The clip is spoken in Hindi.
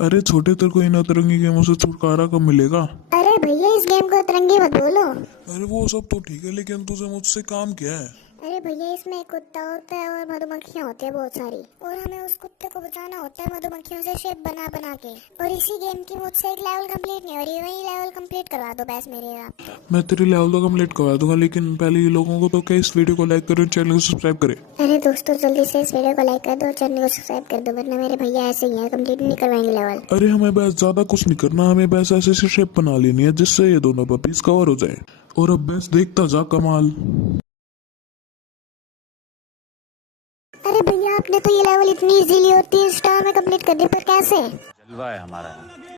अरे छोटे, तेरे को इन अतरंगी गेमों से छुटकारा कब मिलेगा? अरे भैया इस गेम को अतरंगी मत बोलो। अरे वो सब तो ठीक है, लेकिन तुझे मुझसे काम क्या है? अरे भैया इसमें एक कुत्ता होता है और मधुमक्खियाँ होती है बहुत सारी, और हमें उस कुत्ते को बचाना होता है मधुमक्खियों से शेप बना बना के। और इसी गेम की मुझसे एक लेवल कंप्लीट नहीं हो रही, वही लेवल कंप्लीट करवा दो बस मेरे आप। मैं तेरी लेवल तो कम्प्लीट करवा दूंगा, लेकिन पहले ये लोगों को तो क्या इस वीडियो को लाइक करो, चैनल को सब्सक्राइब करे। अरे दोस्तों जल्दी से इस वीडियो को लाइक कर दो और चैनल को सब्सक्राइब कर दो, वरना मेरे भैया ऐसे ही हैं, कंप्लीट नहीं करवाएंगे लेवल। अरे हमें बस ज्यादा कुछ नहीं करना, हमें बस ऐसे ऐसे शेप बना लेनी है जिससे ये दोनों पपीज कवर हो जाए। और अब बस देखता जा कमाल। अरे भैया आपने तो ये लेवल इतनी इजीली और 3 स्टार में कंप्लीट कर दी, पर कैसे? जलवा है हमारा।